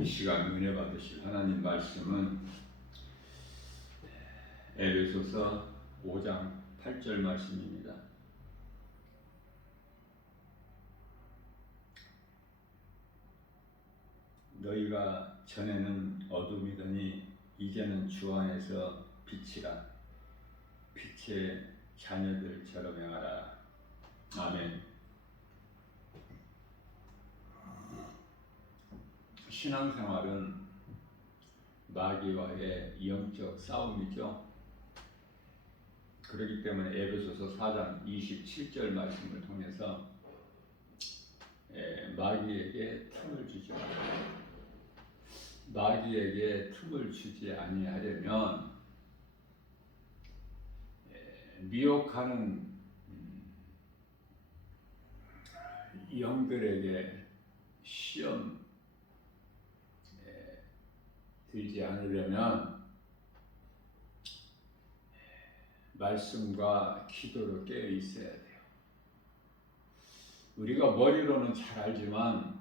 이 시간 은혜 받으실 하나님 말씀은 에베소서 5장 8절 말씀입니다. 너희가 전에는 어둠이더니 이제는 주 안에서 빛이라. 빛의 자녀들처럼 행하라. 아멘. 신앙생활은 마귀와의 영적 싸움이죠. 그렇기 때문에 에베소서 4장 27절 말씀을 통해서 마귀에게 틈을 주죠. 마귀에게 틈을 주지 아니하려면 미혹하는 영들에게 시험 들지 않으려면 말씀과 기도로 깨어 있어야 돼요. 우리가 머리로는 잘 알지만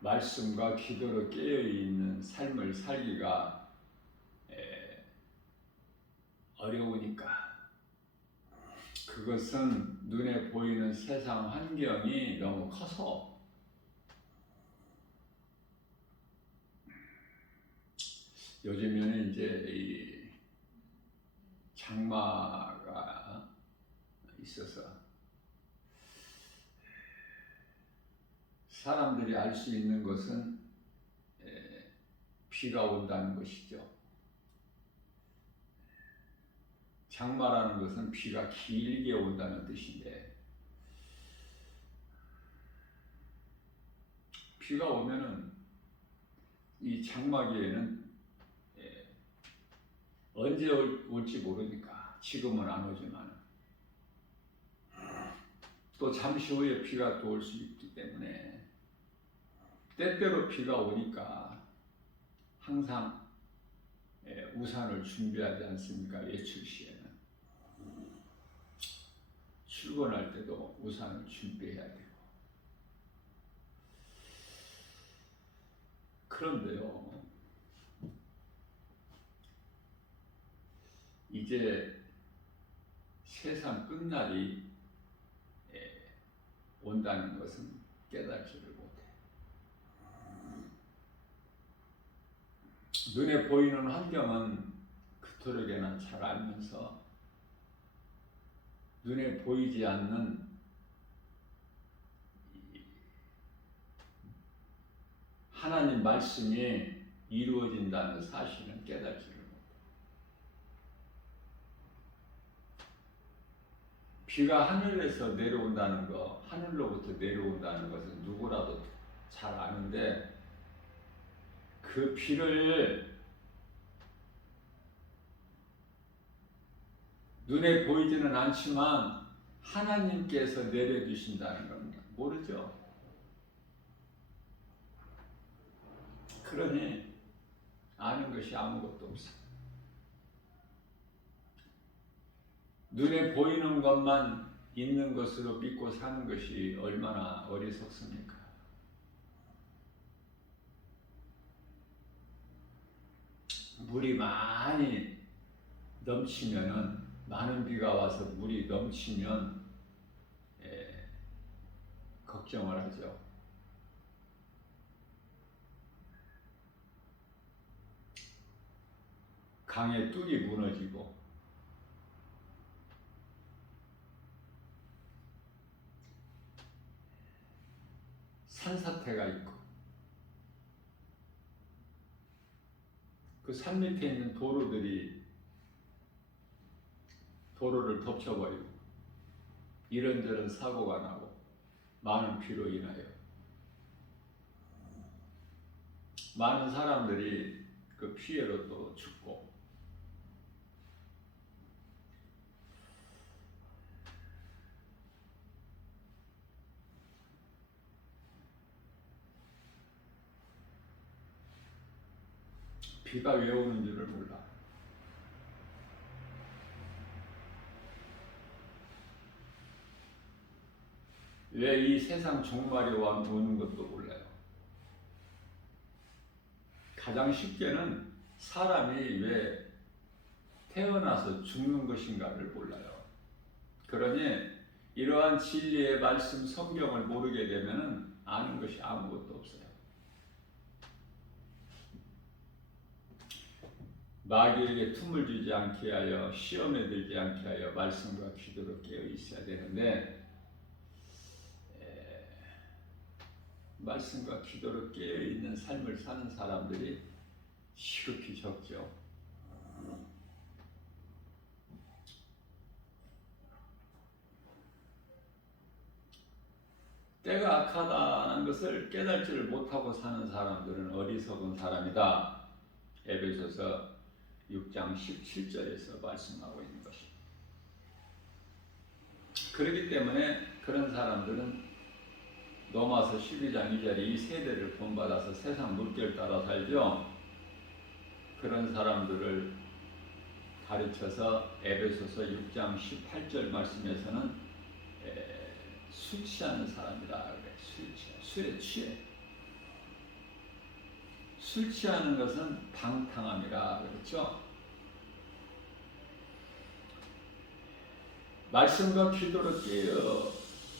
말씀과 기도로 깨어 있는 삶을 살기가 어려우니까. 그것은 눈에 보이는 세상 환경이 너무 커서 요즘에는 이제 이 장마가 있어서 사람들이 알 수 있는 것은 비가 온다는 것이죠. 장마라는 것은 비가 길게 온다는 뜻인데, 비가 오면은 이 장마기에는 언제 올지 모르니까 지금은 안 오지만 또 잠시 후에 비가 또 올 수 있기 때문에 때때로 비가 오니까 항상 우산을 준비하지 않습니까? 외출 시에는 출근할 때도 우산을 준비해야 되고. 그런데요, 이제 세상 끝날이 온다는 것은 깨닫지를 못해. 눈에 보이는 환경은 그토록이나 잘 알면서 눈에 보이지 않는 하나님 말씀이 이루어진다는 사실은 깨닫지를 못해. 비가 하늘에서 내려온다는 거, 하늘로부터 내려온다는 것은 누구라도 잘 아는데, 그 비를 눈에 보이지는 않지만 하나님께서 내려주신다는 건 모르죠. 그러니 아는 것이 아무것도 없어. 눈에 보이는 것만 있는 것으로 믿고 사는 것이 얼마나 어리석습니까? 물이 많이 넘치면은, 많은 비가 와서 물이 넘치면 걱정을 하죠. 강의 뚝이 무너지고 산사태가 있고 그 산 밑에 있는 도로들이 도로를 덮쳐버리고 이런저런 사고가 나고 많은 비로 인하여 많은 사람들이 그 피해로 또 죽고, 비가 왜 오는 줄을 몰라. 왜 이 세상 종말이 오는 것도 몰라요. 가장 쉽게는 사람이 왜 태어나서 죽는 것인가를 몰라요. 그러니 이러한 진리의 말씀 성경을 모르게 되면 아는 것이 아무것도 없어요. 마귀에게 틈을 주지 않게 하여 시험에 들지 않게 하여 말씀과 기도로 깨어 있어야 되는데 말씀과 기도로 깨어 있는 삶을 사는 사람들이 시급히 적죠. 때가 악하다는 것을 깨달지를 못하고 사는 사람들은 어리석은 사람이다. 에베소서 6장 17절에서 말씀하고 있는 것입니다. 그렇기 때문에 그런 사람들은 로마서 12장 2절에 이 세대를 본받아서 세상 물결 따라 살죠. 그런 사람들을 가르쳐서 에베소서 6장 18절 말씀에서는 술 취하는 사람이라 그래. 술에 취해. 술 취하는 것은 방탕함이라 그랬죠. 말씀과 기도로 깨어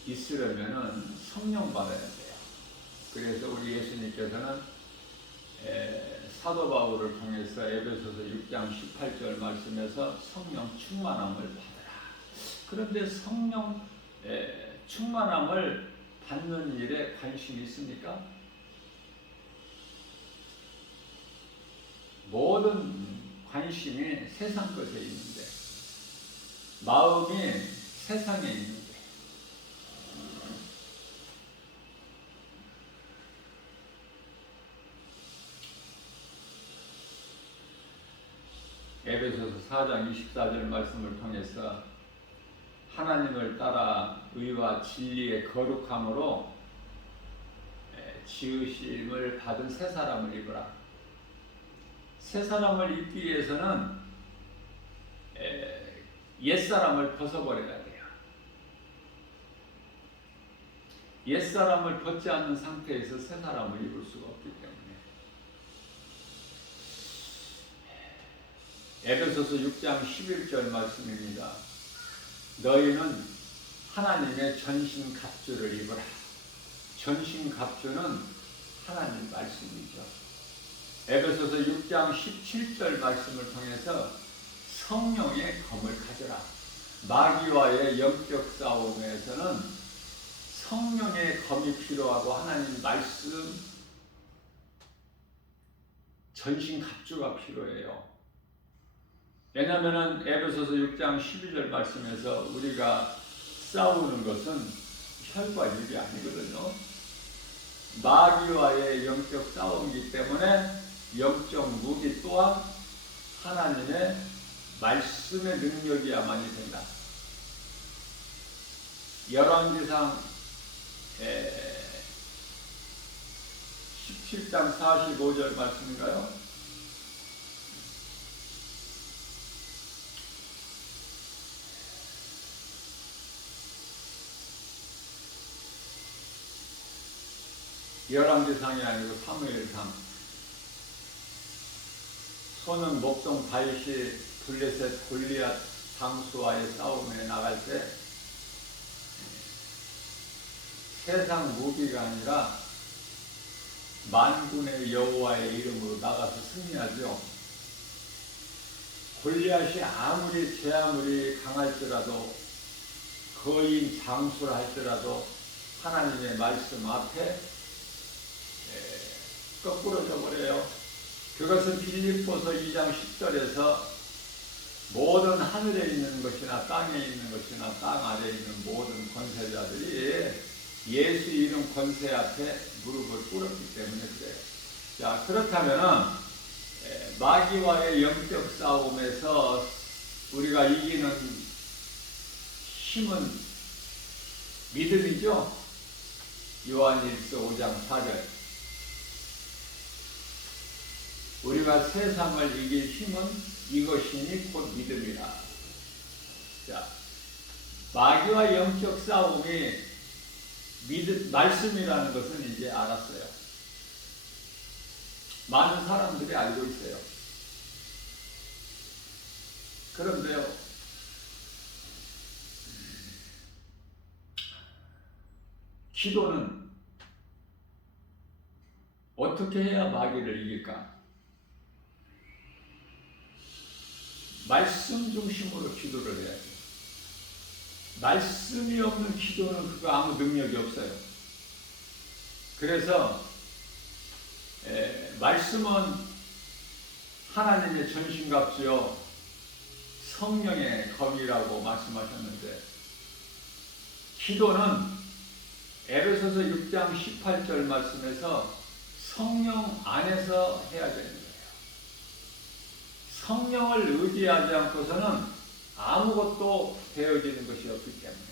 있으려면 성령 받아야 돼요. 그래서 우리 예수님께서는 사도 바울을 통해서 에베소서 6장 18절 말씀에서 성령 충만함을 받으라. 그런데 성령 충만함을 받는 일에 관심이 있습니까? 모든 관심이 세상 것에 있는데 마음이 세상에 있는데 에베소서 4장 24절 말씀을 통해서 하나님을 따라 의와 진리의 거룩함으로 지으심을 받은 새 사람을 입으라. 새 사람을 입기 위해서는 옛사람을 벗어버려야 돼요. 옛사람을 벗지 않는 상태에서 새 사람을 입을 수가 없기 때문에 에베소서 6장 11절 말씀입니다. 너희는 하나님의 전신 갑주를 입으라. 전신 갑주는 하나님 말씀이죠. 에베소서 6장 17절 말씀을 통해서 성령의 검을 가져라. 마귀와의 영적 싸움에서는 성령의 검이 필요하고 하나님 말씀 전신 갑주가 필요해요. 왜냐하면 에베소서 6장 12절 말씀에서 우리가 싸우는 것은 혈과 육이 아니거든요. 마귀와의 영적 싸움이기 때문에 영적 무기 또한 하나님의 말씀의 능력이야만이 된다. 열왕기상 17장 45절 말씀인가요? 열왕기상이 아니고 사무엘상. 소는 목동 다윗이 블레셋 골리앗 장수와의 싸움에 나갈 때 세상 무기가 아니라 만군의 여호와의 이름으로 나가서 승리하죠. 골리앗이 아무리 강할지라도 거인 장수를 할지라도 하나님의 말씀 앞에 거꾸로 져버려요. 그것은 빌립보서 2장 10절에서 모든 하늘에 있는 것이나 땅에 있는 것이나 땅 아래에 있는 모든 권세자들이 예수 이름 권세 앞에 무릎을 꿇었기 때문에 그래요. 자, 그렇다면은 마귀와의 영적 싸움에서 우리가 이기는 힘은 믿음이죠. 요한일서 5장 4절. 우리가 세상을 이길 힘은 이것이니 곧 믿음이라. 자, 마귀와 영적 싸움이 말씀이라는 것은 이제 알았어요. 많은 사람들이 알고 있어요. 그런데요, 기도는 어떻게 해야 마귀를 이길까? 말씀 중심으로 기도를 해야 돼요. 말씀이 없는 기도는 그거 아무 능력이 없어요. 그래서 말씀은 하나님의 전신갑주요 성령의 검이라고 말씀하셨는데, 기도는 에베소서 6장 18절 말씀에서 성령 안에서 해야 되는 거예요. 성령을 의지하지 않고서는 아무것도 되어지는 것이 없기 때문에.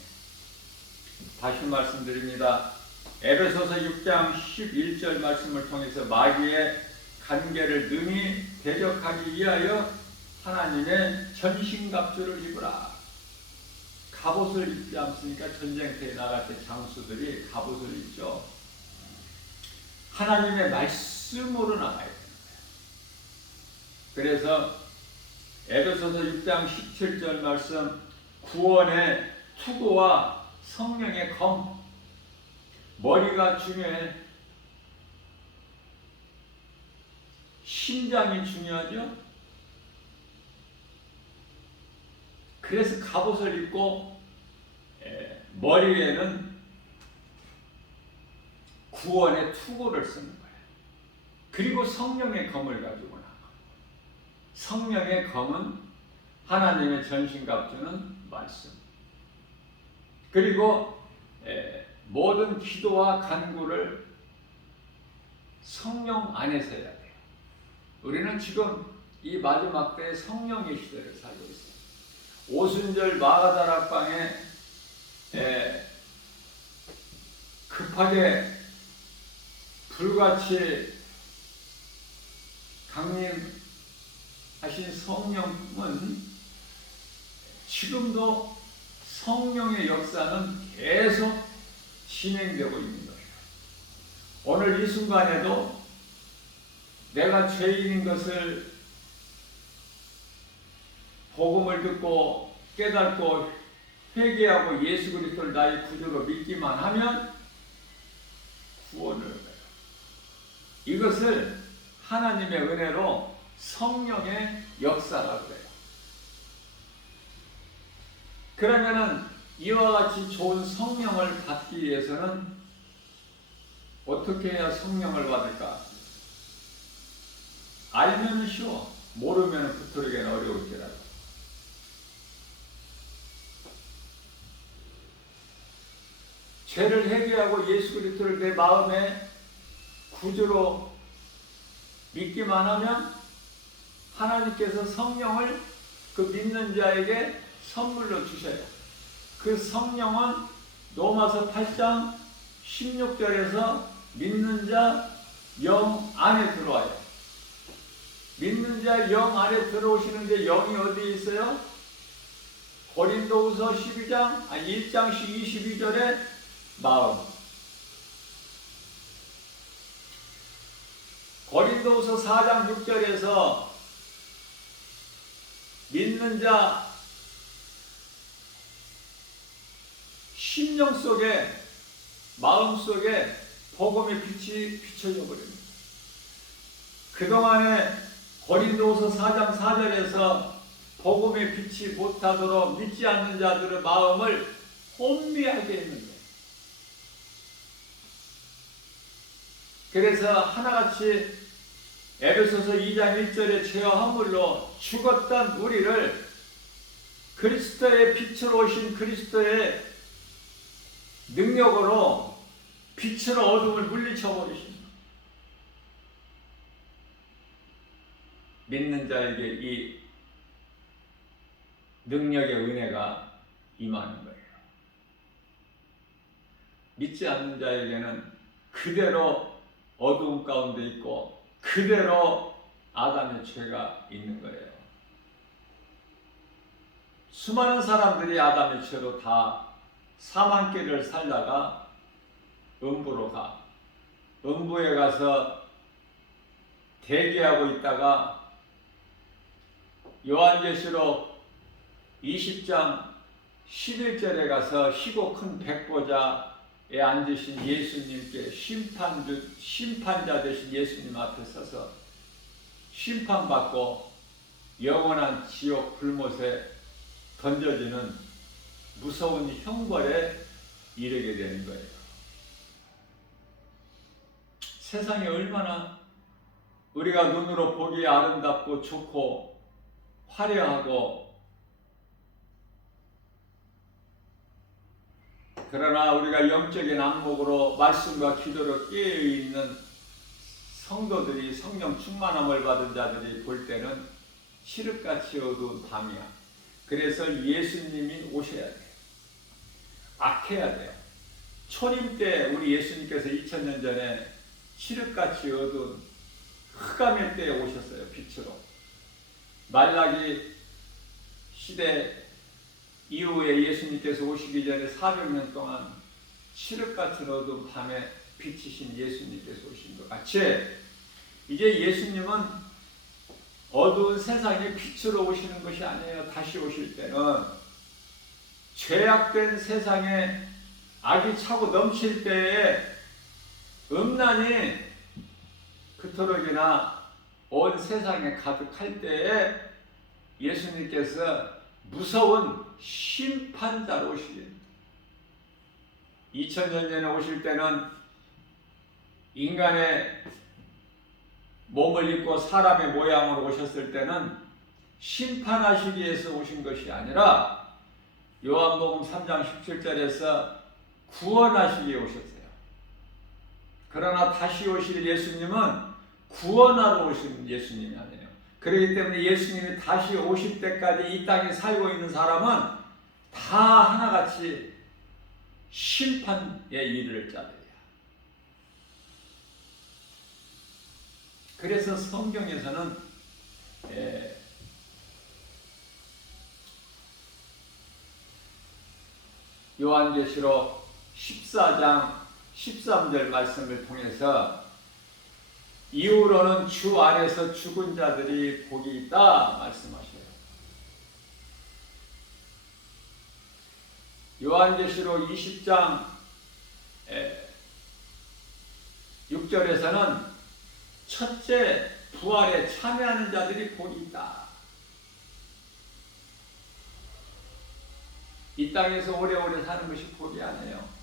다시 말씀드립니다. 에베소서 6장 11절 말씀을 통해서 마귀의 간계를 능히 대적하기 위하여 하나님의 전신갑주를 입으라. 갑옷을 입지 않습니까? 전쟁터에 나갈 때 장수들이 갑옷을 입죠. 하나님의 말씀으로 나가야 되는 거예요. 그래서 에베소서 6장 17절 말씀, 구원의 투구와 성령의 검, 머리가 중요해. 심장이 중요하죠. 그래서 갑옷을 입고 머리에는 구원의 투구를 쓰는 거예요. 그리고 성령의 검을 가지고 나가. 성령의 검은 하나님의 전신갑주는 말씀. 그리고 모든 기도와 간구를 성령 안에서 해야 돼요. 우리는 지금 이 마지막 때의 성령의 시대를 살고 있어요. 오순절 마가다락방에 급하게 불같이 강림하신 성령은 지금도 성령의 역사는 계속 진행되고 있는 거예요. 오늘 이 순간에도 내가 죄인인 것을 복음을 듣고 깨닫고 회개하고 예수 그리스도를 나의 구주로 믿기만 하면 구원을 얻어요. 이것을 하나님의 은혜로 성령의 역사라고 해요. 그러면은 이와 같이 좋은 성령을 받기 위해서는 어떻게 해야 성령을 받을까? 알면 쉬워. 모르면 붙들기는 어려울지라도. 죄를 회개하고 예수 그리스도를 내 마음에 구주로 믿기만 하면 하나님께서 성령을 그 믿는 자에게 선물로 주셔요. 그 성령은 로마서 8장 16절에서 믿는 자 영 안에 들어와요. 믿는 자 영 안에 들어오시는데 영이 어디에 있어요? 고린도후서 1장 22절에 마음. 고린도후서 4장 6절에서 믿는 자 심령 속에, 마음 속에 복음의 빛이 비춰져 버립니다. 그동안에 고린도후서 4장 4절에서 복음의 빛이 못하도록 믿지 않는 자들의 마음을 혼미하게 했는데, 그래서 하나같이 에베소서 2장 1절의 죄와 허물로 죽었던 우리를 그리스도의 빛으로 오신 그리스도의 능력으로 빛으로 어둠을 물리쳐 버리십니다. 믿는 자에게 이 능력의 은혜가 임하는 거예요. 믿지 않는 자에게는 그대로 어두움 가운데 있고 그대로 아담의 죄가 있는 거예요. 수많은 사람들이 아담의 죄로 다 사망길을 살다가 음부로 가. 음부에 가서 대기하고 있다가 요한계시록 20장 11절에 가서 희고 큰 백보자에 앉으신 예수님께 심판자 되신 예수님 앞에 서서 심판받고 영원한 지옥 불못에 던져지는 무서운 형벌에 이르게 되는 거예요. 세상이 얼마나 우리가 눈으로 보기에 아름답고 좋고 화려하고, 그러나 우리가 영적인 안목으로 말씀과 기도로 깨어있는 성도들이, 성령 충만함을 받은 자들이 볼 때는 칠흑같이 어두운 밤이야. 그래서 예수님이 오셔야 돼요. 악해야 돼요. 초림 때 우리 예수님께서 2000년 전에 칠흑같이 어두운 흑암의 때에 오셨어요. 빛으로. 말라기 시대 이후에 예수님께서 오시기 전에 400년 동안 칠흑같은 어두운 밤에 비치신 예수님께서 오신 것 같이, 이제 예수님은 어두운 세상에 빛으로 오시는 것이 아니에요. 다시 오실 때는 죄악된 세상에 악이 차고 넘칠 때에, 음란이 그토록이나 온 세상에 가득할 때에 예수님께서 무서운 심판자로 오시겠습니다. 2000년 전에 오실 때는 인간의 몸을 입고 사람의 모양으로 오셨을 때는 심판하시기 위해서 오신 것이 아니라 요한복음 3장 17절에서 구원하시기 위해 오셨어요. 그러나 다시 오실 예수님은 구원하러 오신 예수님이 아니에요. 그렇기 때문에 예수님이 다시 오실 때까지 이 땅에 살고 있는 사람은 다 하나같이 심판에 이를 자들이야. 그래서 성경에서는 요한계시록 14장 13절 말씀을 통해서 이후로는 주 안에서 죽은 자들이 복이 있다 말씀하셔요. 요한계시록 20장 6절에서는 첫째 부활에 참여하는 자들이 복이 있다. 이 땅에서 오래오래 사는 것이 복이 아니에요.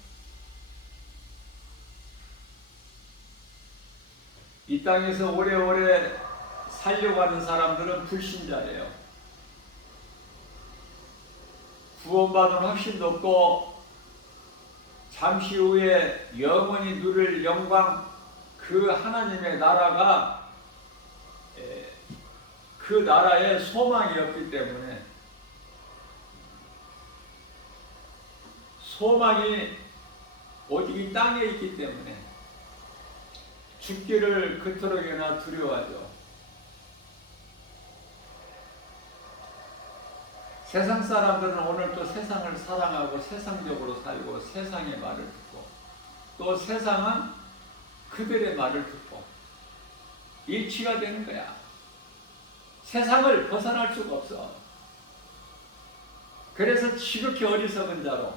이 땅에서 오래오래 살려고 하는 사람들은 불신자예요. 구원받은 확신도 없고 잠시 후에 영원히 누릴 영광, 그 하나님의 나라가 그 나라에 소망이 없기 때문에, 소망이 오직 이 땅에 있기 때문에 죽기를 그토록이나 두려워하죠. 세상 사람들은 오늘도 세상을 사랑하고 세상적으로 살고 세상의 말을 듣고, 또 세상은 그들의 말을 듣고 일치가 되는 거야. 세상을 벗어날 수가 없어. 그래서 지극히 어리석은 자로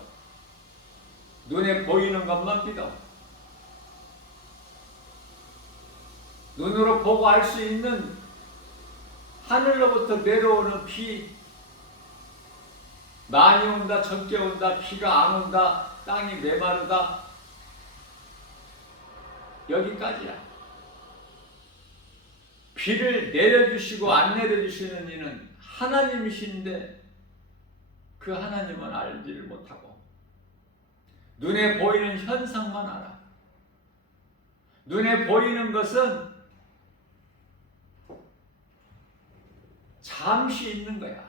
눈에 보이는 것만 믿어. 눈으로 보고 알 수 있는 하늘로부터 내려오는 비, 많이 온다, 적게 온다, 비가 안 온다, 땅이 메마르다, 여기까지야. 비를 내려주시고 안 내려주시는 이는 하나님이신데 그 하나님은 알지를 못하고 눈에 보이는 현상만 알아. 눈에 보이는 것은 잠시 있는 거야.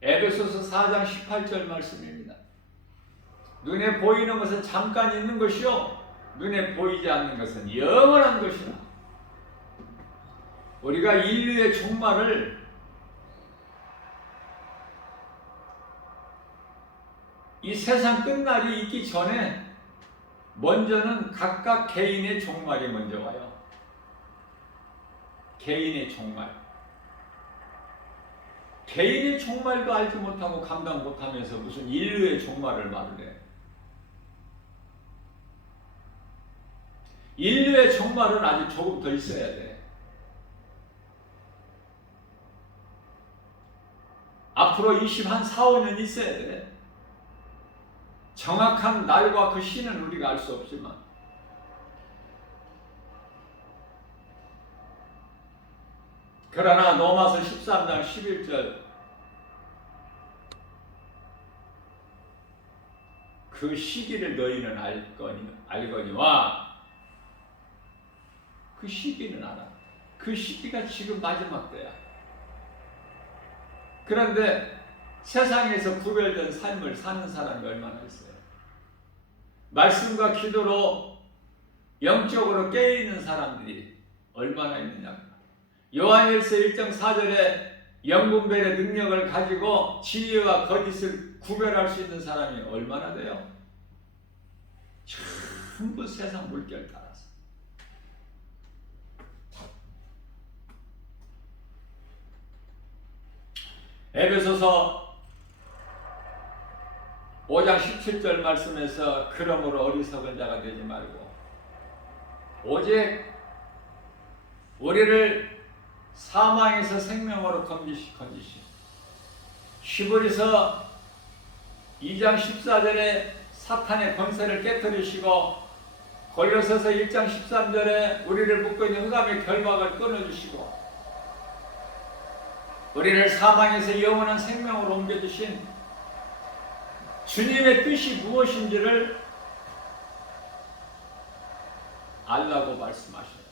에베소서 4장 18절 말씀입니다. 눈에 보이는 것은 잠깐 있는 것이요, 눈에 보이지 않는 것은 영원한 것이라. 우리가 인류의 종말을 이 세상 끝날이 있기 전에 먼저는 각각 개인의 종말이 먼저 와요. 개인의 종말. 개인의 종말도 알지 못하고 감당 못하면서 무슨 인류의 종말을 말을 해. 인류의 종말은 아직 조금 더 있어야 돼. 앞으로 4, 5년 있어야 돼. 정확한 날과 그 시는 우리가 알 수 없지만 그러나 로마서 13장 11절 그 시기를 너희는 알거니와 그 시기는 알아. 그 시기가 지금 마지막 때야. 그런데 세상에서 구별된 삶을 사는 사람이 얼마나 있어요? 말씀과 기도로 영적으로 깨어있는 사람들이 얼마나 있느냐. 요한일서 1장 4절에 영분별의 능력을 가지고 진리와 거짓을 구별할 수 있는 사람이 얼마나 돼요? 전부 세상 물결 따라서. 에베소서 5장 17절 말씀에서 그러므로 어리석은 자가 되지 말고 오직 우리를 사망에서 생명으로 건지시. 히브리서 2장 14절에 사탄의 권세를 깨뜨리시고 골로새서 1장 13절에 우리를 묶고 있는 흑암의 결박을 끊어주시고 우리를 사망에서 영원한 생명으로 옮겨주신 주님의 뜻이 무엇인지를 알라고 말씀하셔요.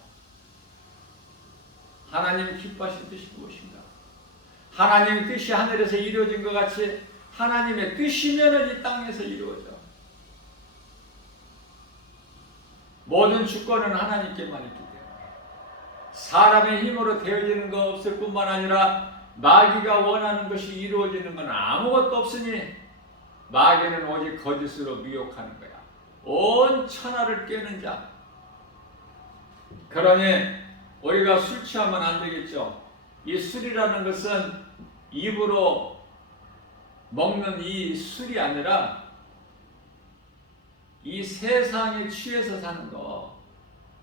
하나님이 기뻐하신 뜻이 무엇인가? 하나님의 뜻이 하늘에서 이루어진 것 같이 하나님의 뜻이면 이 땅에서 이루어져. 모든 주권은 하나님께만 있기 때문에 사람의 힘으로 되어지는 거 없을 뿐만 아니라 마귀가 원하는 것이 이루어지는 건 아무것도 없으니 마귀는 오직 거짓으로 미혹하는 거야. 온 천하를 깨는 자. 그러니 우리가 술 취하면 안 되겠죠. 이 술이라는 것은 입으로 먹는 이 술이 아니라 이 세상에 취해서 사는 거.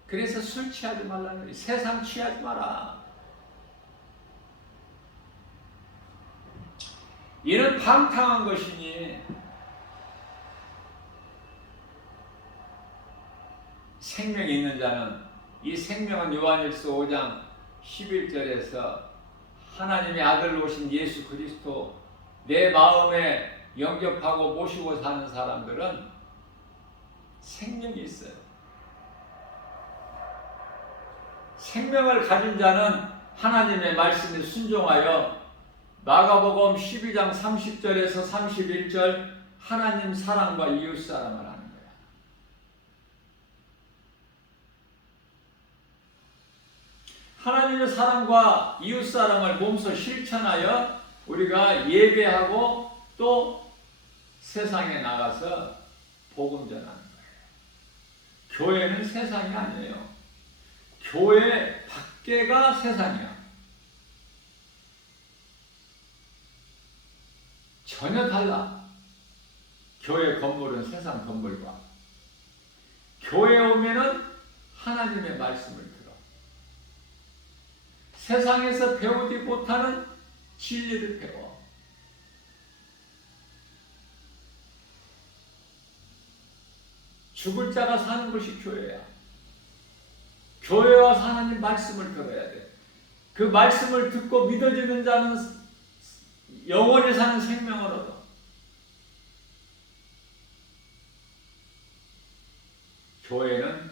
그래서 술 취하지 말라는 거예요. 세상 취하지 마라. 이는 방탕한 것이니 생명이 있는 자는 이 생명은 요한일서 5장 11절에서 하나님의 아들로 오신 예수 그리스도 내 마음에 영접하고 모시고 사는 사람들은 생명이 있어요. 생명을 가진 자는 하나님의 말씀에 순종하여 마가복음 12장 30절에서 31절 하나님 사랑과 이웃사랑을 하는 거야. 하나님의 사랑과 이웃사랑을 몸소 실천하여 우리가 예배하고 또 세상에 나가서 복음 전하는 거예요. 교회는 세상이 아니에요. 교회 밖에가 세상이야. 전혀 달라. 교회 건물은 세상 건물과. 교회에 오면은 하나님의 말씀을 들어. 세상에서 배우지 못하는 진리를 배워. 죽을 자가 사는 것이 교회야. 교회 와서 하나님 말씀을 들어야 돼. 그 말씀을 듣고 믿어지는 자는 영원히 사는 생명을 얻어. 교회는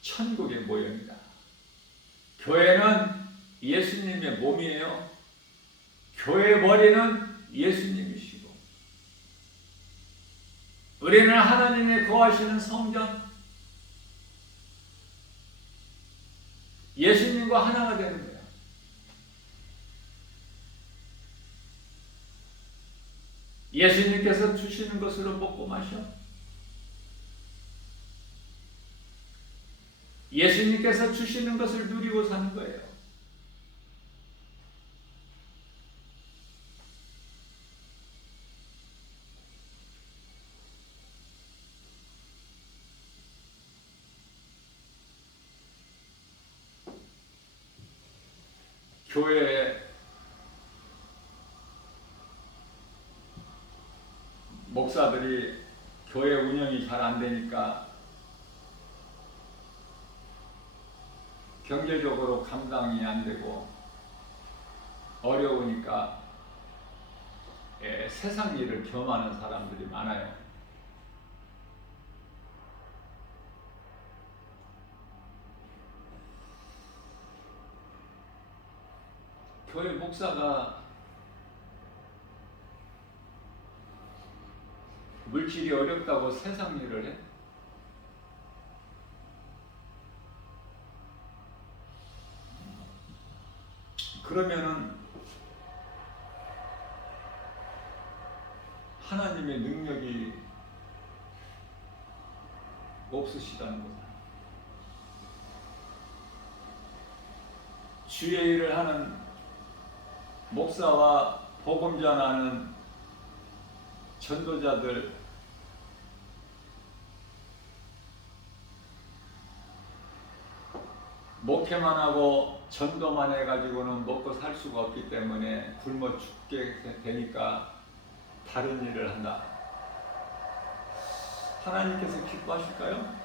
천국의 모형이다. 교회는 예수님의 몸이에요. 교회 머리는 예수님이시고 우리는 하나님의 거하시는 성전 예수님과 하나가 되는 거야. 예수님께서 주시는 것으로 먹고 마셔. 예수님께서 주시는 것을 누리고 사는 거예요. 교회 목사들이 교회 운영이 잘 안 되니까 경제적으로 감당이 안 되고 어려우니까 세상 일을 겸하는 사람들이 많아요. 교회 목사가 물질이 어렵다고 세상 일을 해? 그러면은 하나님의 능력이 없으시다는 거죠. 주의 일을 하는 목사와 복음 전하는 전도자들, 목회만 하고 전도만 해가지고는 먹고 살 수가 없기 때문에 굶어 죽게 되니까 다른 일을 한다. 하나님께서 기뻐하실까요?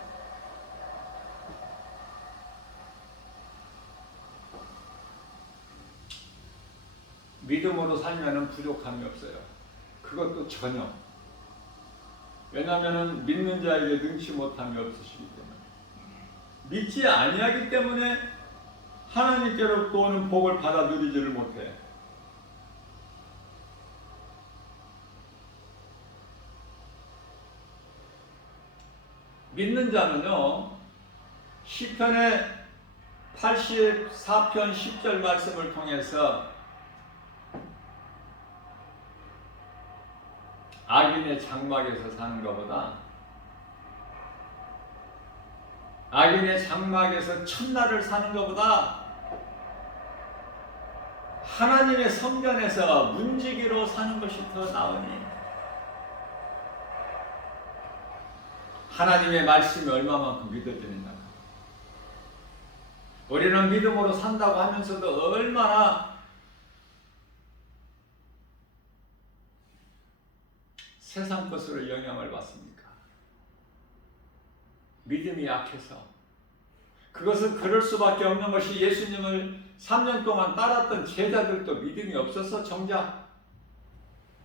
믿음으로 살면은 부족함이 없어요. 그것도 전혀. 왜냐하면은 믿는 자에게 능치 못함이 없으시기 때문에. 믿지 아니하기 때문에 하나님께로부터 오는 복을 받아 누리지를 못해. 믿는 자는요, 시편의 84편 10절 말씀을 통해서 악인의 장막에서 사는 것보다, 악인의 장막에서 첫날을 사는 것보다 하나님의 성전에서 문지기로 사는 것이 더 나으니, 하나님의 말씀이 얼마만큼 믿어지는가. 우리는 믿음으로 산다고 하면서도 얼마나 세상 것으로 영향을 받습니까? 믿음이 약해서. 그것은 그럴 수밖에 없는 것이, 예수님을 3년 동안 따랐던 제자들도 믿음이 없어서 정작,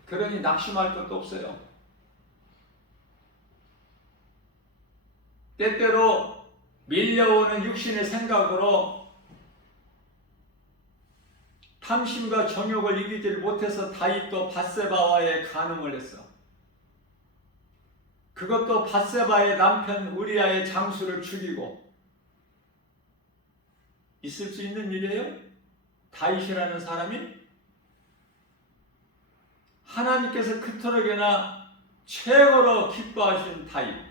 그러니 낙심할 것도 없어요. 때때로 밀려오는 육신의 생각으로 탐심과 정욕을 이기지 못해서 다윗도 밧세바와의 간음을 했어. 그것도 밧세바의 남편 우리아의 장수를 죽이고. 있을 수 있는 일이에요? 다윗이라는 사람이 하나님께서 그토록이나 최고로 기뻐하신 다윗.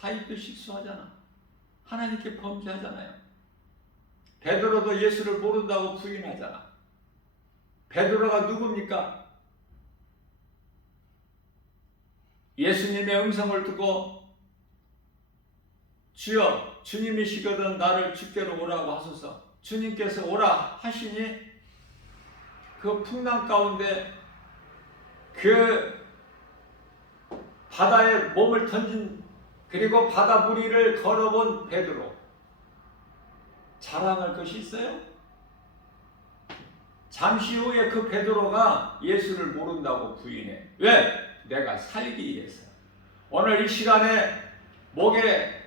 다윗도 실수하잖아. 하나님께 범죄하잖아요. 베드로도 예수를 모른다고 부인하잖아. 베드로가 누굽니까? 예수님의 음성을 듣고 주여, 주님이시거든 나를 주께로 오라고 하소서. 주님께서 오라 하시니 그 풍랑 가운데 그 바다에 몸을 던진, 그리고 바다 무리를 걸어본 베드로, 자랑할 것이 있어요? 잠시 후에 그 베드로가 예수를 모른다고 부인해. 왜? 내가 살기 위해서. 오늘 이 시간에 목에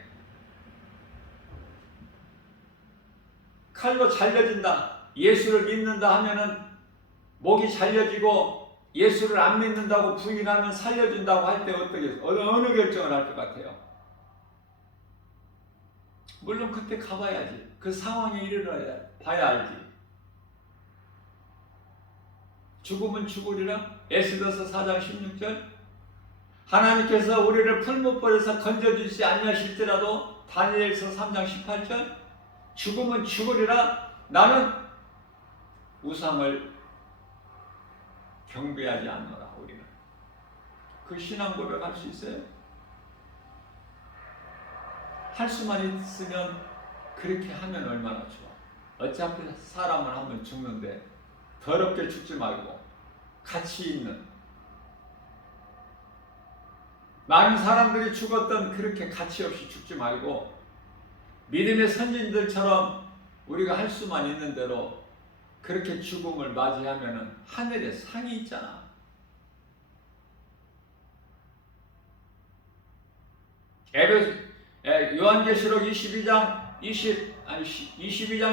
칼로 잘려진다, 예수를 믿는다 하면은 목이 잘려지고, 예수를 안 믿는다고 부인하면 살려준다고 할 때 어떻게, 어느 결정을 할 것 같아요? 물론 그때 가봐야지. 그 상황에 이르러야 봐야 알지. 죽으면 죽으리라. 에스더서 4장 16절. 하나님께서 우리를 풀무불에서 건져주시지 아니하실지라도 다니엘서 3장 18절. 죽으면 죽으리라. 나는 우상을 경배하지 않노라. 우리는 그 신앙 고백할 수 있어요? 할 수만 있으면 그렇게 하면 얼마나 좋아. 어차피 사람은 한번 죽는데 더럽게 죽지 말고 가치 있는, 많은 사람들이 죽었던 그렇게 가치 없이 죽지 말고 믿음의 선진들처럼 우리가 할 수만 있는 대로 그렇게 죽음을 맞이하면 하늘에 상이 있잖아. 요한계시록 22장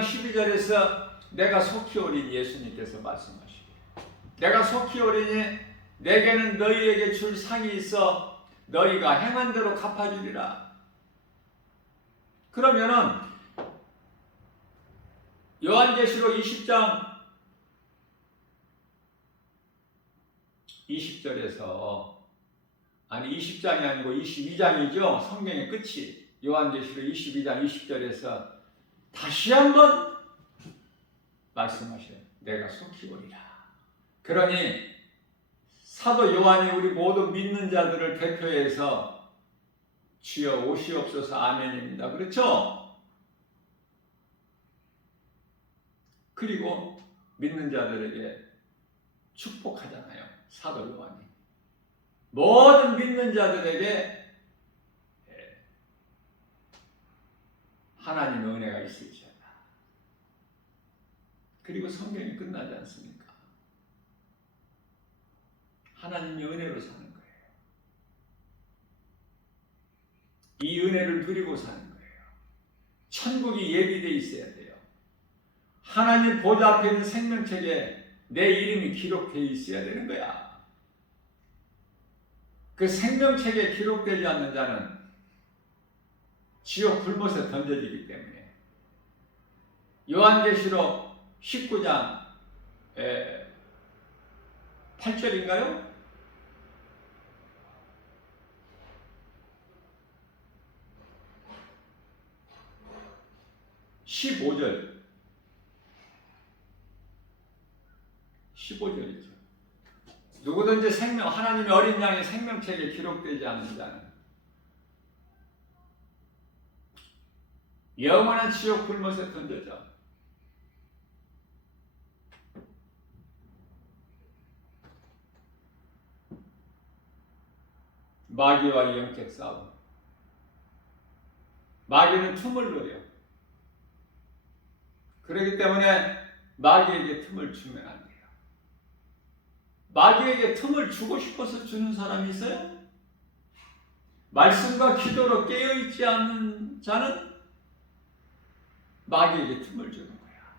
12절에서 내가 속히 오리니 예수님께서 말씀하시고, 내가 속히 오리니 내게는 너희에게 줄 상이 있어 너희가 행한 대로 갚아주리라. 그러면은 요한계시록 20장 20절에서, 아니 20장이 아니고 22장이죠. 성경의 끝이 요한계시록 22장 20절에서 다시 한번 말씀하셔요. 내가 속히 오리라. 그러니 사도 요한이 우리 모든 믿는 자들을 대표해서 주여 오시옵소서 아멘입니다. 그렇죠? 그리고 믿는 자들에게 축복하잖아요. 사도 요한이 모든 믿는 자들에게 하나님의 은혜가 있으시다. 그리고 성경이 끝나지 않습니까? 하나님의 은혜로 사는 거예요. 이 은혜를 누리고 사는 거예요. 천국이 예비되어 있어야 돼요. 하나님 보좌 앞에 있는 생명책에 내 이름이 기록되어 있어야 되는 거야. 그 생명책에 기록되지 않는 자는 지옥 불못에 던져지기 때문에 요한계시록 19장 8절인가요? 15절이죠. 누구든지 하나님의 어린 양의 생명책에 기록되지 않는 자는 영원한 지옥 불못에 던져져. 마귀와의 영적 싸움. 마귀는 틈을 노려. 그렇기 때문에 마귀에게 틈을 주면 안 돼요. 마귀에게 틈을 주고 싶어서 주는 사람이 있어요? 말씀과 기도로 깨어있지 않는 자는 마귀에게 틈을 주는 거야.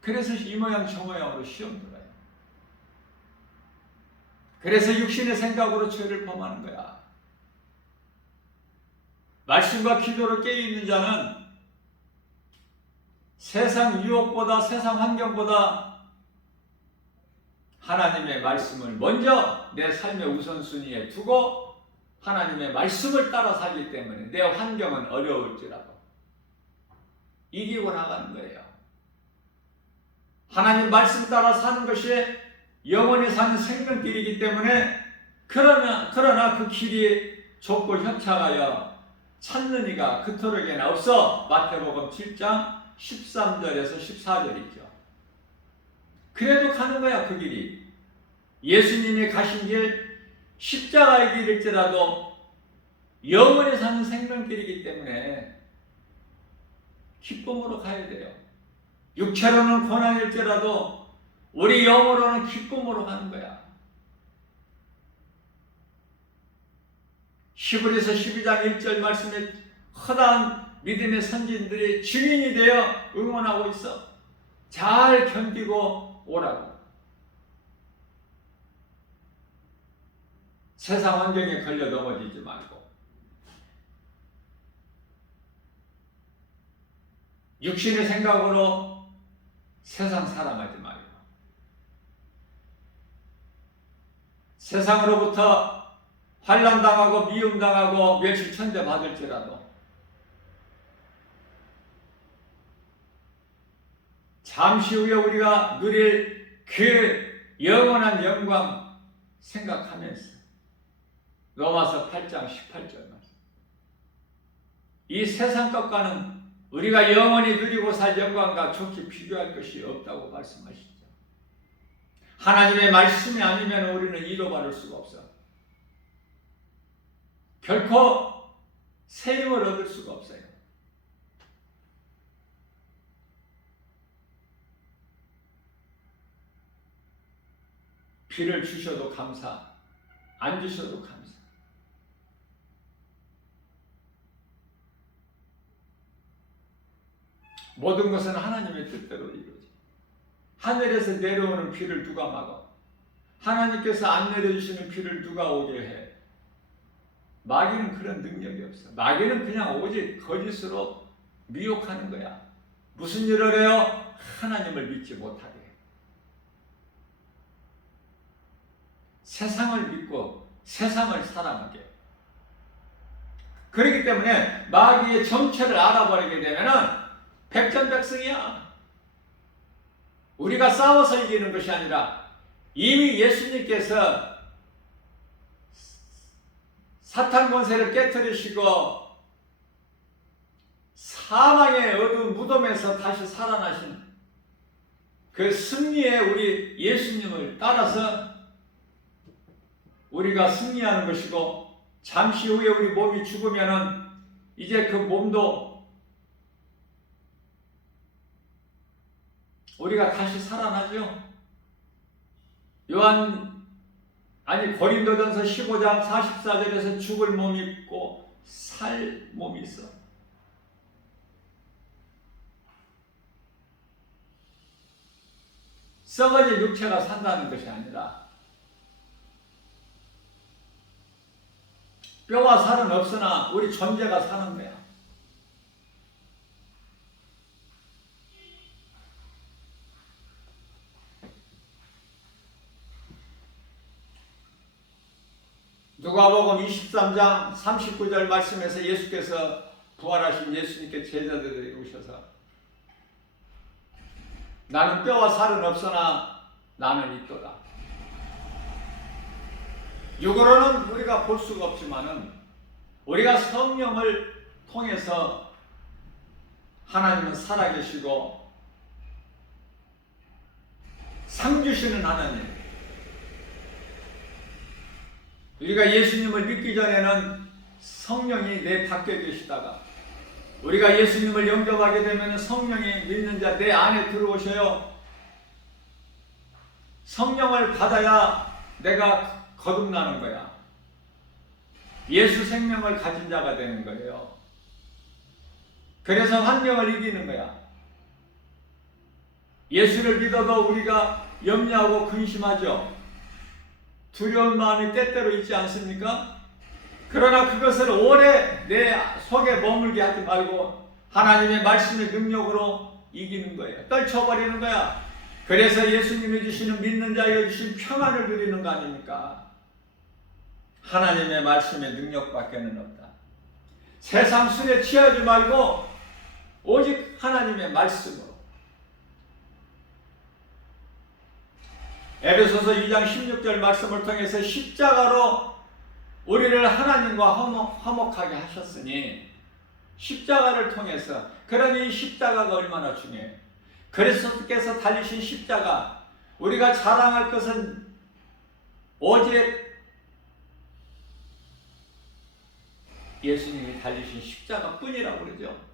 그래서 이 모양 저 모양으로 시험 들어요. 그래서 육신의 생각으로 죄를 범하는 거야. 말씀과 기도로 깨어있는 자는 세상 유혹보다, 세상 환경보다 하나님의 말씀을 먼저 내 삶의 우선순위에 두고 하나님의 말씀을 따라 살기 때문에 내 환경은 어려울지라도 이기고 나가는 거예요. 하나님 말씀 따라 사는 것이 영원히 사는 생명길이기 때문에 그러나 그 길이 좁고 협착하여 찾는 이가 그토록에나 없어. 마태복음 7장 13절에서 14절이죠. 그래도 가는 거야. 그 길이 예수님이 가신 길, 십자가의 길일지라도 영원히 사는 생명길이기 때문에 기쁨으로 가야 돼요. 육체로는 고난일지라도 우리 영으로는 기쁨으로 가는 거야. 히브리서 12장 1절 말씀에 허다한 믿음의 선진들이 증인이 되어 응원하고 있어. 잘 견디고 오라고. 세상 환경에 걸려 넘어지지 말고, 육신의 생각으로 세상 사랑하지 말고, 세상으로부터 환난당하고 미움당하고 멸시 천대 받을지라도 잠시 후에 우리가 누릴 그 영원한 영광 생각하면서 로마서 8장 18절 말씀. 이 세상 것과는 우리가 영원히 누리고 살 영광과 좋게 비교할 것이 없다고 말씀하시죠. 하나님의 말씀이 아니면 우리는 잃어버릴 수가 없어. 결코 새 힘을 얻을 수가 없어요. 비를 주셔도 감사, 안 주셔도 감사. 모든 것은 하나님의 뜻대로 이루어져. 하늘에서 내려오는 비를 누가 막아? 하나님께서 안 내려주시는 비를 누가 오게 해? 마귀는 그런 능력이 없어. 마귀는 그냥 오직 거짓으로 미혹하는 거야. 무슨 일을 해요? 하나님을 믿지 못하게. 세상을 믿고 세상을 사랑하게. 그렇기 때문에 마귀의 정체를 알아버리게 되면은 백전백승이야. 우리가 싸워서 이기는 것이 아니라 이미 예수님께서 사탄 권세를 깨뜨리시고 사망의 어두운 무덤에서 다시 살아나신 그 승리의 우리 예수님을 따라서 우리가 승리하는 것이고, 잠시 후에 우리 몸이 죽으면은 이제 그 몸도 우리가 다시 살아나죠. 고린도전서 15장 44절에서 죽을 몸이 있고 살 몸이 있어. 썩어진 육체가 산다는 것이 아니라 뼈와 살은 없으나 우리 존재가 사는 거야. 누가복음 23장 39절 말씀에서 예수께서 부활하신 예수님께 제자들이 오셔서 나는 뼈와 살은 없으나 나는 있도다. 육으로는 우리가 볼 수가 없지만은 우리가 성령을 통해서 하나님은 살아계시고 상 주시는 하나님. 우리가 예수님을 믿기 전에는 성령이 내 밖에 계시다가 우리가 예수님을 영접하게 되면 성령이 믿는 자 내 안에 들어오셔요. 성령을 받아야 내가 거듭나는 거야. 예수 생명을 가진 자가 되는 거예요. 그래서 환경을 이기는 거야. 예수를 믿어도 우리가 염려하고 근심하죠. 두려운 마음이 때때로 있지 않습니까? 그러나 그것을 오래 내 속에 머물게 하지 말고 하나님의 말씀의 능력으로 이기는 거예요. 떨쳐버리는 거야. 그래서 예수님이 주시는 믿는 자에게 주신 평안을 누리는 거 아닙니까? 하나님의 말씀의 능력밖에는 없다. 세상 술에 취하지 말고 오직 하나님의 말씀으로. 에베소서 2장 16절 말씀을 통해서 십자가로 우리를 하나님과 화목하게 하셨으니 십자가를 통해서, 그러니 이 십자가가 얼마나 중요해요. 그리스도께서 달리신 십자가, 우리가 자랑할 것은 오직 예수님이 달리신 십자가 뿐이라고 그러죠.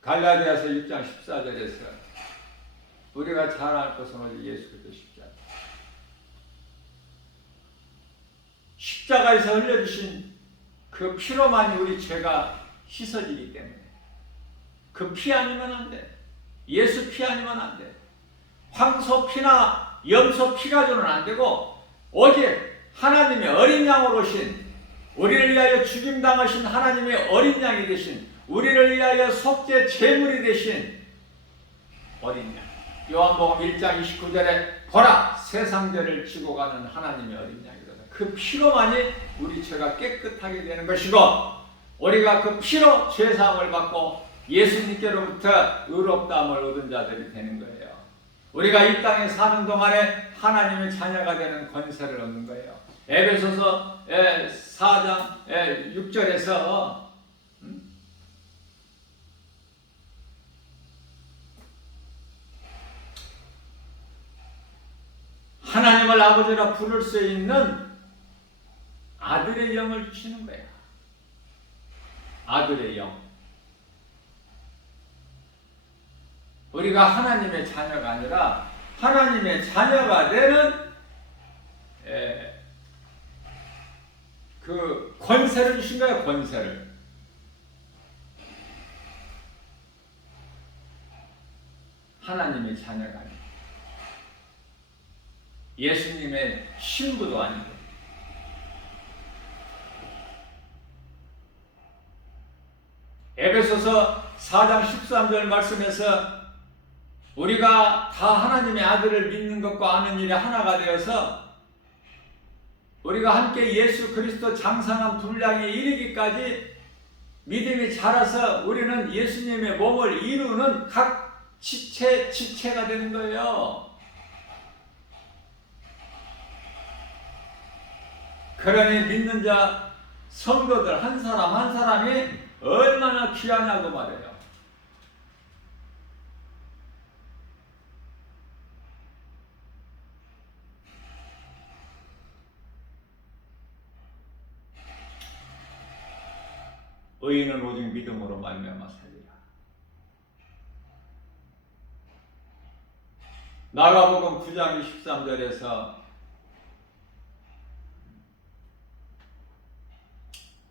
갈라디아서 6장 14절에서 우리가 자랑할 것은 오직 예수 그리스도 십자가. 십자가에서 흘려주신 그 피로만이 우리 죄가 씻어지기 때문에 그 피 아니면 안 돼. 예수 피 아니면 안 돼. 황소 피나 염소 피 가지고는 안 되고 오직 하나님의 어린 양으로 오신, 우리를 위하여 죽임당하신 하나님의 어린 양이 되신, 우리를 위하여 속죄 제물이 되신 어린 양. 요한복음 1장 29절에 보라 세상 죄를 지고 가는 하나님의 어린 양이다. 그 피로만이 우리 죄가 깨끗하게 되는 것이고 우리가 그 피로 죄사함을 받고 예수님께로부터 의롭다함을 얻은 자들이 되는 거예요. 우리가 이 땅에 사는 동안에 하나님의 자녀가 되는 권세를 얻는 거예요. 에베소서 4장 6절에서 하나님을 아버지라 부를 수 있는 아들의 영을 주시는 거예요. 아들의 영. 우리가 하나님의 자녀가 아니라 하나님의 자녀가 되는 그 권세를 주신 거예요. 권세를. 하나님의 자녀가 아니고 예수님의 신부도 아니고 에베소서 4장 13절 말씀에서 우리가 다 하나님의 아들을 믿는 것과 아는 일이 하나가 되어서 우리가 함께 예수 그리스도 장성한 분량에 이르기까지 믿음이 자라서 우리는 예수님의 몸을 이루는 각 지체가 되는 거예요. 그러니 믿는 자 성도들 한 사람 한 사람이 얼마나 귀하냐고 말해요. 의인은 오직 믿음으로 말미암아 살리라. 마가복음 9장 23절에서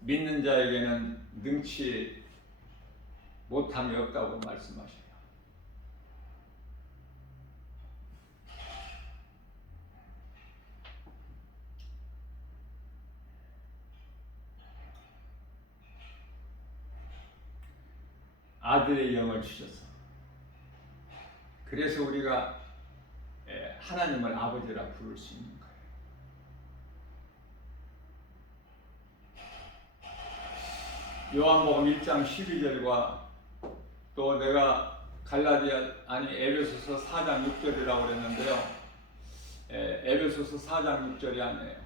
믿는 자에게는 능치 못함이 없다고 말씀하셔요. 아들의 영을 주셔서 그래서 우리가 하나님을 아버지라 부를 수 있는 거예요. 요한복음 1장 12절과 또 내가 에베소서 4장 6절이라고 그랬는데요. 에베소서 4장 6절이 아니에요.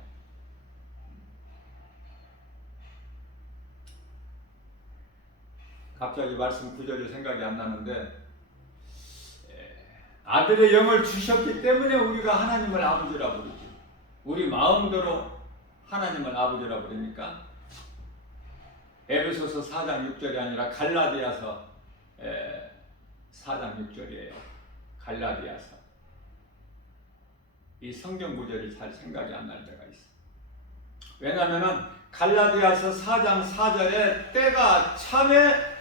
갑자기 말씀 구절이 생각이 안 나는데 아들의 영을 주셨기 때문에 우리가 하나님을 아버지라 부르죠. 우리 마음대로 하나님을 아버지라 부르니까 에베소서 4장 6절이 아니라 갈라디아서 4장 6절이에요. 갈라디아서. 이 성경 구절이 잘 생각이 안 날 때가 있어요. 왜냐하면 갈라디아서 4장 4절에 때가 참에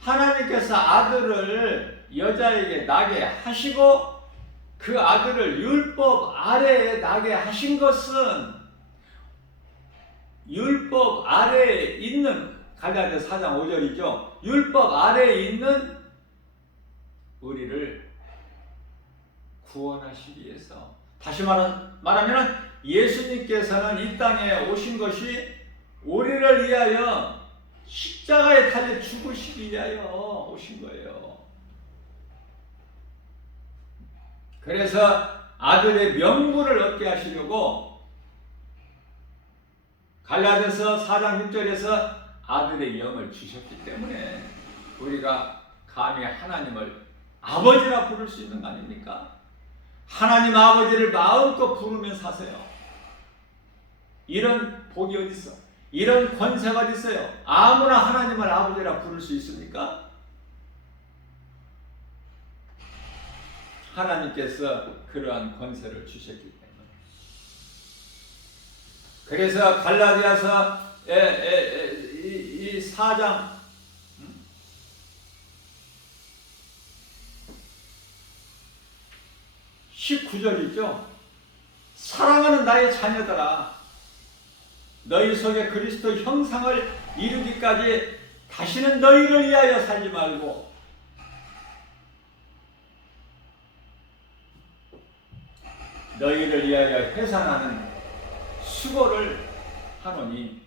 하나님께서 아들을 여자에게 나게 하시고 그 아들을 율법 아래에 나게 하신 것은 율법 아래에 있는 갈라디아서 4장 5절이죠. 율법 아래에 있는 우리를 구원하시기 위해서 다시 말하면 예수님께서는 이 땅에 오신 것이 우리를 위하여 십자가에 달려 죽으시기 위하여 오신 거예요. 그래서 아들의 명분을 얻게 하시려고 갈라디아서 4장 6절에서 아들의 영을 주셨기 때문에 우리가 감히 하나님을 아버지라 부를 수 있는 거 아닙니까? 하나님 아버지를 마음껏 부르며 사세요. 이런 복이 어디 있어? 이런 권세가 어디 있어요? 아무나 하나님을 아버지라 부를 수 있습니까? 하나님께서 그러한 권세를 주셨기 때문에. 그래서 갈라디아서 이 4장 19절이죠. 사랑하는 나의 자녀들아 너희 속에 그리스도 형상을 이루기까지 다시는 너희를 위하여 살지 말고 너희를 위하여 회산하는 수고를 하노니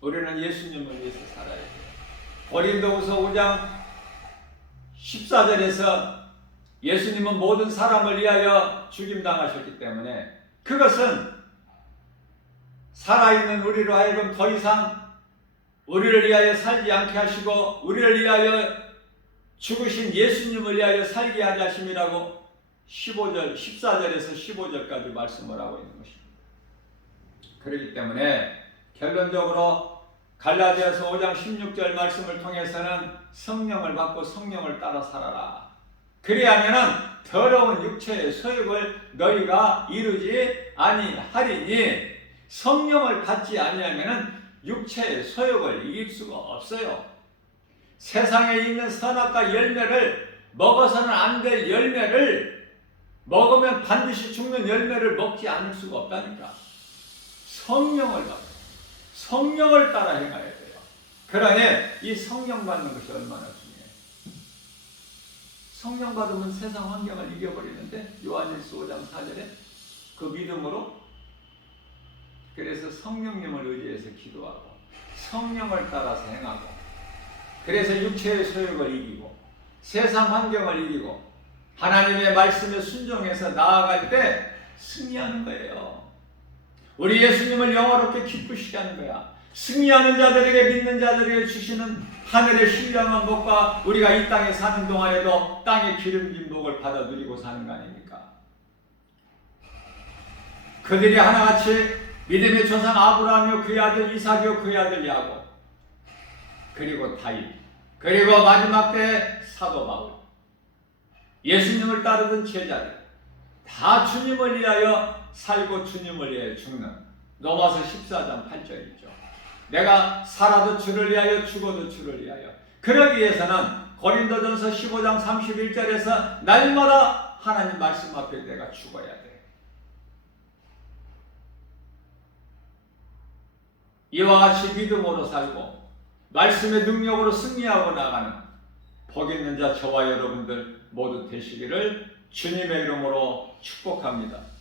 우리는 예수님을 위해서 살아야 돼요. 고린도후서 5장 14절에서 예수님은 모든 사람을 위하여 죽임당하셨기 때문에 그것은 살아있는 우리로 하여금 더 이상 우리를 위하여 살지 않게 하시고 우리를 위하여 죽으신 예수님을 위하여 살게 하려 하심이라고 14절에서 15절까지 말씀을 하고 있는 것입니다. 그렇기 때문에 결론적으로 갈라디아서 5장 16절 말씀을 통해서는 성령을 받고 성령을 따라 살아라. 그리하면은 더러운 육체의 소욕을 너희가 이루지 아니하리니 성령을 받지 아니하면은 육체의 소욕을 이길 수가 없어요. 세상에 있는 선악과 열매를 먹어서는 안 될 열매를 먹으면 반드시 죽는 열매를 먹지 않을 수가 없다니까. 성령을 받고 성령을 따라 행해야 돼요. 그러니 이 성령 받는 것이 얼마나 중요해요. 성령 받으면 세상 환경을 이겨버리는데 요한일서 5장 4절에 그 믿음으로 그래서 성령님을 의지해서 기도하고 성령을 따라서 행하고 그래서 육체의 소욕을 이기고 세상 환경을 이기고 하나님의 말씀에 순종해서 나아갈 때 승리하는 거예요. 우리 예수님을 영화롭게 기쁘시게 하는 거야. 승리하는 자들에게 믿는 자들에게 주시는 하늘의 신령한 복과 우리가 이 땅에 사는 동안에도 땅의 기름진 복을 받아 누리고 사는 거 아닙니까? 그들이 하나같이 믿음의 조상 아브라함이요 그의 아들 이삭이요 그의 아들 야곱 그리고 다윗 그리고 마지막 때 사도 바울 예수님을 따르던 제자들 다 주님을 위하여 살고 주님을 위하여 죽는 로마서 14장 8절이죠. 내가 살아도 주를 위하여 죽어도 주를 위하여. 그러기 위해서는 고린도전서 15장 31절에서 날마다 하나님 말씀 앞에 내가 죽어야 돼. 이와 같이 믿음으로 살고 말씀의 능력으로 승리하고 나가는 복 있는 자 저와 여러분들 모두 되시기를 주님의 이름으로 축복합니다.